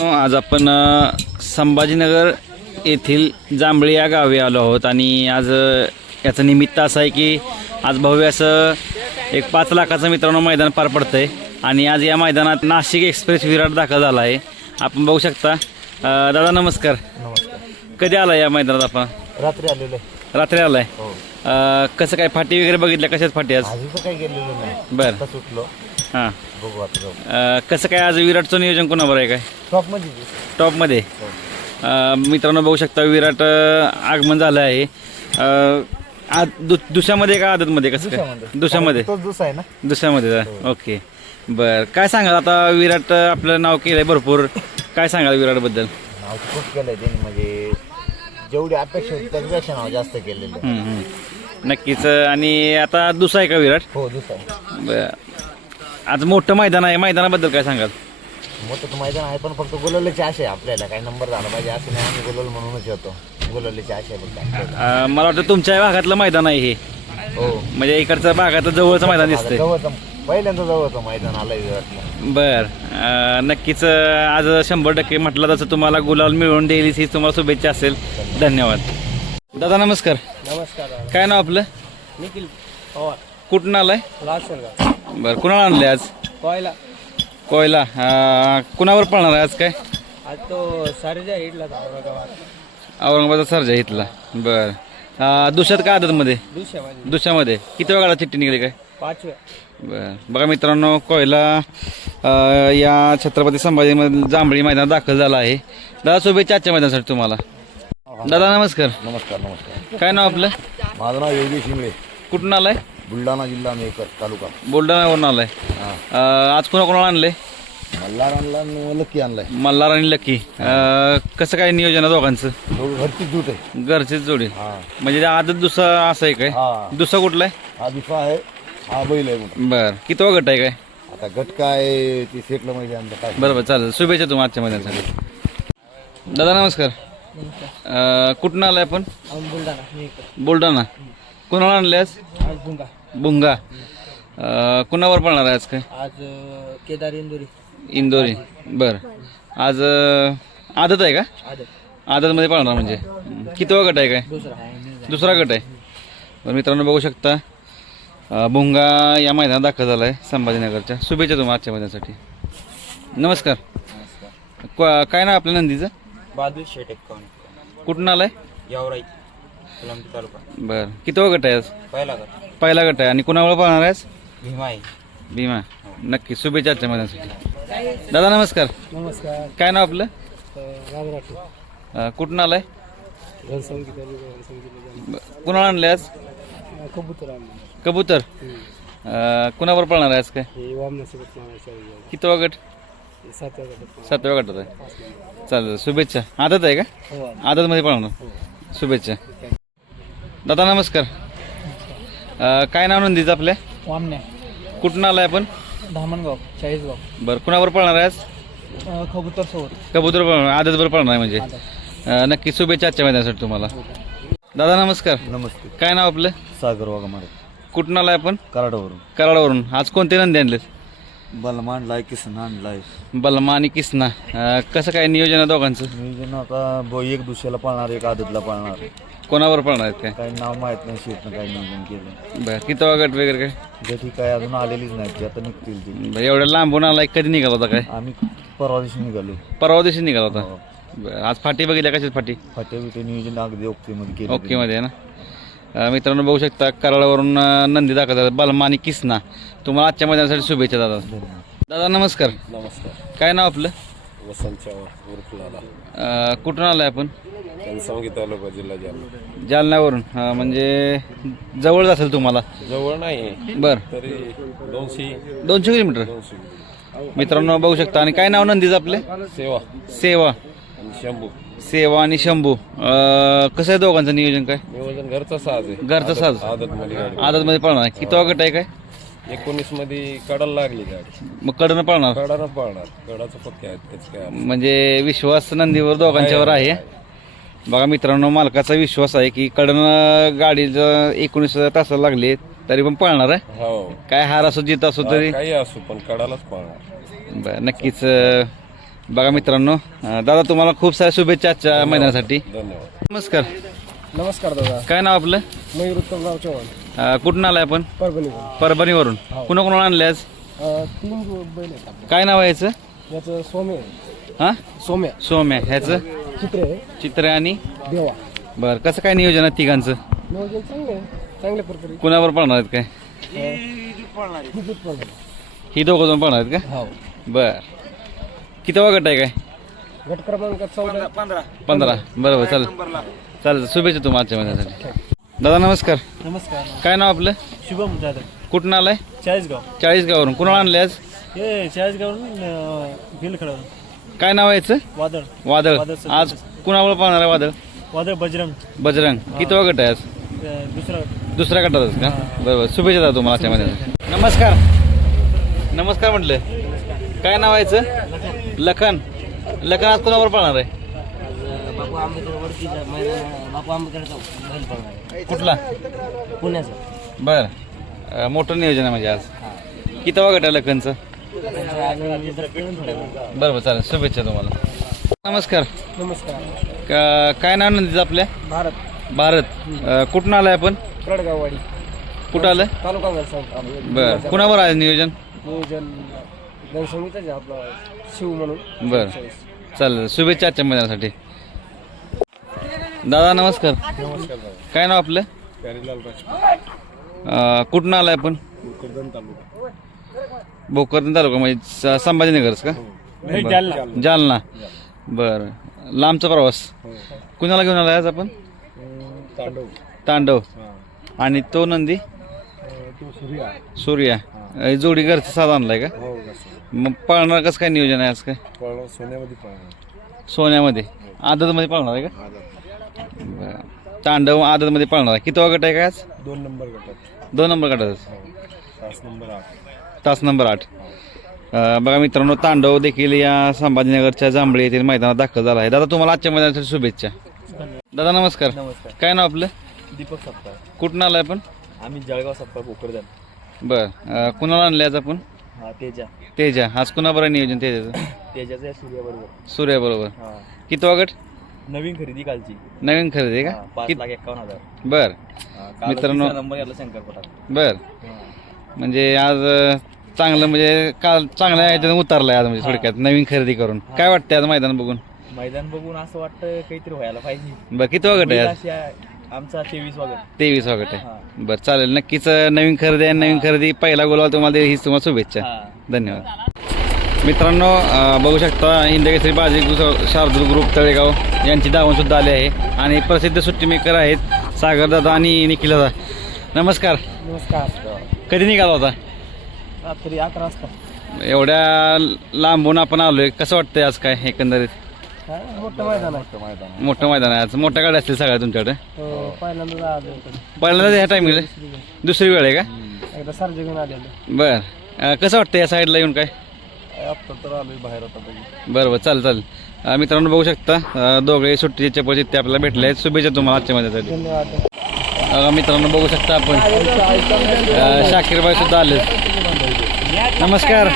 आज आपण संभाजीनगर येथील जांभळी या गावी आलो आहोत आणि आज याचं निमित्त असं आहे की आज भव्य असं एक पाच लाखाचं मित्रांनो मैदान पार पडतंय आणि आज या मैदानात नाशिक एक्सप्रेस विराट दाखल झाला आहे. आपण बघू शकता दादा नमस्कार. नमस्कार. कधी आला या मैदानात आपण? रात्री आलेलो आहे. रात्री आलाय. हो. कसं काय फाटी वगैरे बघितल्या? कशाच फाटी आज? तर काही गेलेलो नाही. बर. आता सुटलो. हां. बघू आता जाऊ. अ, कसं काय आज विराटचं नियोजन कोणावर आहे काय? शॉपमध्ये जी. टॉपमध्ये. हो. अ, मित्रांनो बघू शकता विराट अ, आगमन झालं आहे. अ, आद दु- दुसऱ्यामध्ये का आदतमध्ये? कसं काय? दुसऱ्यामध्ये. दुसऱ्यामध्ये. तोच दुसरा आहे ना? दुसऱ्यामध्ये का? ओके. बर. काय सांगाल आता? विराट अ, आपलं नाव केलंय भरपूर. काय सांगाल विराटबद्दल? नाव तर खूप केलंय त्यांनी. म्हणजे जेवढी अपेक्षा होती त्याच्यापेक्षा नाव जास्त केलेलं. आहे. हम्म, हम्म. नक्कीच. आणि आता दुसरा आहे का विराट? हो दुसरा. बर. आज मोठं मैदान आहे. मैदानाबद्दल काय सांगाल? मोठं तर मैदान आहे पण फक्त गुलालाची आशा आहे आपल्याला. काही नंबर झाला पाहिजे असं नाही आम्ही गुलाल म्हणूनच येतो. गुलालाची आशा आहे फक्त आपल्याला. अ, मला वाटतं तुमच्या भागातलं मैदान आहे हे. हो. म्हणजे इकडचं भागातलं जवळचं मैदान दिसतंय. जवळचं पहिल्यांदा जवळचं मैदान आलंय विराटला बर. अं, नक्कीच अं, आज शंभर टक्के म्हटलं तसं तुम्हाला गुलाल मिळवून देईल ही तुम्हाला शुभेच्छा असेल. धन्यवाद. दादा नमस्कार. नमस्कार काय नाव आपलं? निखिल पवार. कुठून आलाय? लासलगाव. बरं कुणाला आणलंय आज? कोयला. अं, कुणावर पळणार आहे आज काय? आज तो सारेजा इडला औरंगाबाद. औरंगाबादचा सर्जा इथला बर. अं, दुसऱ्यात काय आदतमध्ये? दुसऱ्यामध्ये. दुसऱ्यामध्ये. किती वेळा चिठ्ठी निघाली काय? पाचव्या. बर बघा मित्रांनो कोयला या छत्रपती संभाजी जांभळी मैदानात दाखल झाला आहे. दादा शुभेच्छा आजच्या मैदानासाठी तुम्हाला. दादा नमस्कार. नमस्कार नमस्कार. काय नाव आपलं? माझं नाव योगेश इंगळे. कुठून आलाय? बुलढाणा जिल्हा मेकर तालुका. बुलढाण्यावरून आलाय. आज कोणा कोणाला आणले मल्हार आणला आणि लक्की आणलाय. मल्हार आणि लकी. अं, कसं काय नियोजन आहे दोघांचं? दोघं घरचीच दूध आहे. घरचीच जोडी. म्हणजे आदत दुसरा असं आहे काय? दुसरा कुठला आहे? हा दुसरा आहे हा बैल आहे बर. कितवा गट आहे काय? आता गट काय ते सेटलं माहिती आमचं काय बरोबर चालेल. शुभेच्छा तुम्हाला आजच्या मैदानासाठी. दादा नमस्कार. अं, कुठून आलाय आपण? बुलढाणा बुलढाणा. कुणाला आणले आज? आज भुंगा. बुंगा अं, कुणावर पळणार आहे आज काय? आज केदार इंदुरी. इंदोरी. बर. आज अं, आदत आहे का? आदत. आदतमध्ये पळणार म्हणजे. कितवा गट आहे काय? दुसरा दुसरा गट आहे. तर मित्रांनो बघू शकता. भुंगा या मैदानात दाखल झाला आहे संभाजीनगरच्या. शुभेच्छा तुम्हाला आजच्या मैदानासाठी. नमस्कार. क- काय नाव आपल्या नंदीचं? बहादूर शेठ एक्कावन्न. कुठून आलाय? यावराई फुलंबी तालुका. बर. कितवा गट आहे आज? पहिला गट. पहिला गट आहे. आणि कुणावर पळणार आहे आज भीमा आहे. भीमा. नक्की. शुभेच्छा आजच्या मैदानासाठी. दादा नमस्कार. नमस्कार. काय नाव आपलं? राम राठोड. अं, कुठून आलाय? कुणाला आणले आज? कबूतर कबूतर? अं, कुणावर पळणार आहे आज काय? हे वामनासोबत कितवा गट सातव्या गटात सातव्या गटात आहे. चालेल शुभेच्छा. आदत आहे का? हो आदतमध्ये पळणार. शुभेच्छा. दादा नमस्कार. अं, काय नाव नंदीचं आपल्या? वामण्या कुठून आलाय आपण? धामणगाव चाळीसगाव. बरं कुणावर पळणार आहे आज? कबूतर सोबत. कबूतर पळणार आदतवर पळणार आहे म्हणजे अं, नक्की शुभेच्छा आजच्या मैदानासाठी तुम्हाला. दादा नमस्कार. नमस्ते. काय नाव आपलं? सागर वाघमारे. कुठून आलाय आपण? कराडावरून. कराडावरून. आज कोणते नंदी आणलेत? बलमा आणलाय किसन आणलाय बलमा आणि किसना. अं, कसं काय नियोजन आहे दोघांचं? नियोजन आता ब- एक दुसऱ्याला पाळणार एक आदतला पाळणार. कोणावर पळणार आहेत काय? काही नाव माहीत नाही शेतनं काही नियोजन केलं. बरं किती गट वगैरे काय? गटी काय अजून आलेलीच नाही ती आता निघतील ती. बरं, एवढ्या लांबून आलाय कधी निघाला होता काय? आम्ही परवा दिवशी निघालो. परवा दिवशी निघाला होता. बरं, आज फाटी बघितल्या कशाच फाटी? फाटे नियोजन अगदी ओके मध्ये केलं ओके मध्ये आहे ना? मित्रांनो बघू शकता कराडावरून अं, नंदी दाखवतात बलमा आणि किसना. तुम्हाला आजच्या मैदानासाठी शुभेच्छा दादा. दादा नमस्कार. नमस्कार. काय नाव आपलं? वसंत चव्हाण उर्फलाला अं, कुठून आलाय आपण? जनसंगी तालुका जिल्हा जालना. जालन्यावरून. अं, म्हणजे जवळ असेल तुम्हाला. जवळ नाही. बर. तरी दोनशे. दोनशे किलोमीटर? दोनशे मित्रांनो बघू शकता. आणि काय नाव नंदीचं आपले? सेवा. सेवा. आणि शंभू. सेवा आणि शंभू. अं, कसं आहे दोघांचं नियोजन काय? नियोजन घरचा साज आहे. घरचं साज. आदत मध्ये गाडी. आदत मध्ये पळणार. किती गट आहे काय? एकोणीसमध्ये कडाला लागली गाडी. मग कडनं पळणार? कडानं पळणार. कडाचं पक्के आहेत त्याच काय म्हणजे विश्वास नंदीवर दोघांच्यावर आहे बघा मित्रांनो मालकाचा विश्वास आहे की कडनं गाडीचं एकोणीस तासाला लागले तरी पण पळणार आहे. हो. काय हार असो जित असो तरी. काही असो पण कडालाच पळणार. बरं, नक्कीच अं, बघा मित्रांनो अं, दादा तुम्हाला खूप साऱ्या शुभेच्छा आजच्या मैदानासाठी. धन्यवाद. नमस्कार. नमस्कार दादा. काय नाव आपलं? मयूर उत्तमराव चव्हाण. अं, कुठून आलाय आपण? परभणी परभणीवरून. कुणा कोणाला आणले आज? तीन बैल आहेत आपले. काय नाव आहे याचं? याचं सोमे आहे. हा? सोम्या सोम्या ह्याचं? चित्रे. आहे चित्र आणि? देवा. बरं कसं काय नियोजन आहे तिघांचं? नियोजन चांगले आहे. चांगल्या प्रकारे. कुणावर पळणार आहेत काय? हिंदीत पण आहे. ही दोघं जण पळणार आहेत का? हो. बर. किती गट आहे काय? गट क्रमांक चौदा. पंधरा बरोबर चालेल. चालेल शुभेच्छा तुम्हाला आजच्या महिन्यासाठी दादा नमस्कार. नमस्कार. काय नाव आपलं? शुभम जाधव. कुठून आलाय? चाळीसगाव. चाळीसगावरून कुणाला आणले आज? हे चाळीसगावरून बिलखड काय नाव आहे याचं? वादळ. वादळ. वादळ सर. आज कुणावर पाहणार आहे वादळ? वादळ बजरंग. बजरंग. किती गट आहे आज? दुसरा दुसऱ्या गटातच का? बरोबर. शुभेच्छा दादा तुम्हाला नमस्कार. नमस्कार म्हटलं. काय नाव आहे याचं? लखन. लखन आज कुणावर पाहणार आहे? बापू आंबेडकर वरतीचा मैदान बापू आंबेडकरचा बैल पळणार आहे. कुठला? पुण्याचा. बर. अं, मोठं नियोजन आहे म्हणजे आज. किती गट आहे लखनचं? त्यांचं जरा कळून चालेल. शुभेच्छा तुम्हाला. नमस्कार. नमस्कार. का- काय नाव नंदीचं आपल्या? भारत. भारत. अं, कुठून आलाय आपण? कडगाववाडी कुठं आलं तालुका घरसंग बर. कुणावर आहे नियोजन? नियोजन जनसंगीताच आपला शिव म्हणून. बर. चालेल शुभेच्छा आजच्या महिन्यासाठी दादा नमस्कार. नमस्कार दादा. काय नाव आपलं? प्यारीलाल राजपूत. अं, कुठून आलाय आपण? कुरकरदन तालुका. भोकरदन तालुका म्हणजे स- संभाजीनगरच का? बरं. जालना. बर. लांबचा प्रवास. कुणाला घेऊन आलाय आज आपण? तांडव. तांडव. हा. आणि तो नंदी? तो सूर्या. सूर्या. अं, जोडी घरचा साधा आणलाय का? हो कसं मग पाळणार कसं काय नियोजन आहे आज काय? पळणार सोन्यामध्ये पळणार. सोन्यामध्ये. आदतमध्ये पाळणार आहे का? आदत. बरं. तांडव आदतमध्ये पाळणार आहे. किती गट आहे काय आज? दोन नंबर गटात. दोन नंबर गटातच हो तास नंबर आठ. तास नंबर आठ. अं, बघा मित्रांनो तांडव देखील या संभाजीनगरच्या जांभळी येथील मैदानात दाखल झाला आहे. दादा तुम्हाला आजच्या मैदानासाठी शुभेच्छा. दादा नमस्कार. नमस्कार. काय नाव आपलं? दीपक सप्ताह कुठून आलाय आपण? आम्ही जळगाव सप्ताह भोकरदन बर. कुणाला आणले आज आपण? हा तेजा. तेजा. आज कुणाबरोबर नियोजन तेजाचं? सूर्याबरोबर. सूर्या बरोबर हा. किती गट नवीन खरेदी कालची. नवीन खरेदी हा, का? पाच कित- लाख हजार. बर. हा, काल मित्रांनो- तिसरा नंबर याला शंकरपटात बर. म्हणजे आज अं, चांगलं म्हणजे काल चांगल्या ह्याच्यात उतरलाय आज म्हणजे थोडक्यात नवीन खरेदी करून. काय वाटतंय आज मैदान बघून? मैदान बघून असं वाटतं काहीतरी व्हायला पाहिजे. बर किती गट आहे आज? अशी आहे, आमचा तेवीस वागत तेवीस हा. बर चालेल. नक्कीच नवीन खरेदी आहे नवीन खरेदी. पहिला गोला तुम्हाला दे- हीच तुम्हाला शुभेच्छा. धन्यवाद. मित्रांनो अं, बघू शकता इंदकेसरी बाजी गुस- शार्दूल ग्रुप तळेगाव यांची दावण सुद्धा आले आहे. आणि प्रसिद्ध सुट्टी मेकर आहेत सागर दादा आणि निखिल दादा. नमस्कार. नमस्कार. कधी निघाला होता? रात्री अकरा वाजता. एवढ्या लांबून आपण आलोय. कसं वाटतंय आज काय एकंदरीत? हा, मोठं मैदान आहे. मोठं मैदान आहे. आज मोठ्या गाड्या असतील सगळ्या तुमच्याकडे? हो, पहिल्यांदा आलो इकडे. पहिल्यांदा ह्या दुसरी वेळ. आहे का? एकदा सर्ज घेऊन आलेलो. बर. अं, कसं वाटतं या साईडला येऊन काय? आता तर आलोय बाहेर आता बघू. बरं बरं. चालेल चालेल. अं, मित्रांनो बघू शकता अं, दोघे सुट्टीचे चप्पल ते आपल्याला भेटले आहेत. शुभेच्छा तुम्हाला आजच्या माझ्यासाठी धन्यवाद. मित्रांनो बघू शकता आपण. अं, शाकीरबाई सुद्धा आले नमस्कार.